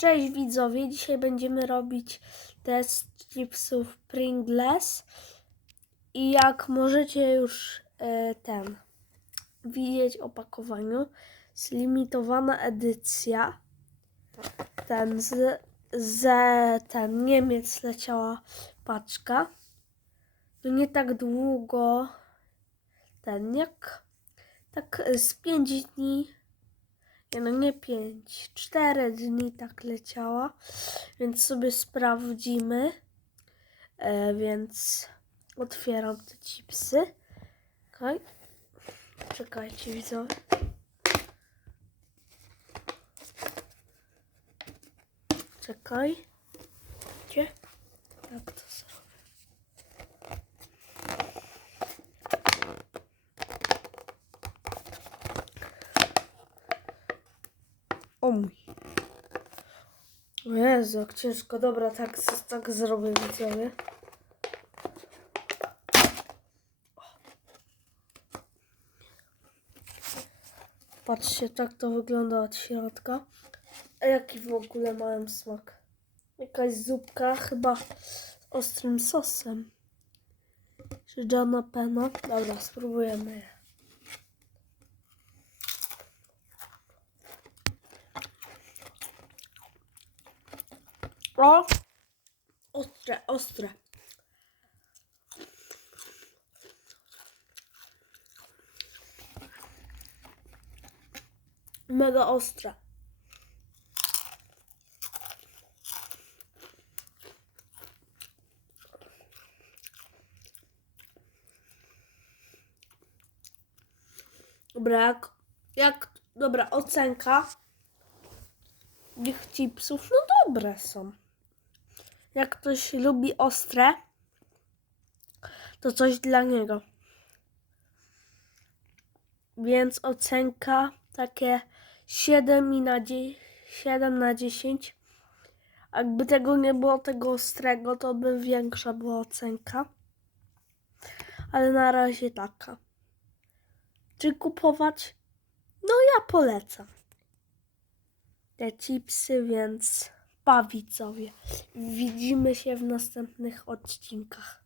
Cześć widzowie, dzisiaj będziemy robić test chipsów Pringles i jak możecie już e, ten widzieć w opakowaniu, jest limitowana edycja. Ten z, z ten Niemiec leciała paczka. No nie tak długo, ten jak tak z 5 dni no nie pięć, cztery dni tak leciała, więc sobie sprawdzimy. E, więc otwieram te chipsy. Okay. Czekajcie widzowie. Czekaj. Gdzie? Jak to zrobię? O mój. Jezu, jak ciężko. Dobra, tak, tak zrobię widzowie. Patrzcie, tak to wygląda od środka. A jaki w ogóle mają smak? Jakaś zupka, chyba z ostrym sosem. Czy Johna Pena? Dobra, spróbujemy O! Ostre, ostre. Mega ostre. Dobra, jak, jak dobra ocenka tych chipsów, no dobre są. Jak ktoś lubi ostre, to coś dla niego. Więc ocenka takie 7 i na 10, 7 na 10. Jakby tego nie było, tego ostrego, to by większa była ocenka. Ale na razie taka. Czy kupować? No ja polecam te chipsy, więc pa widzowie. Widzimy się w następnych odcinkach.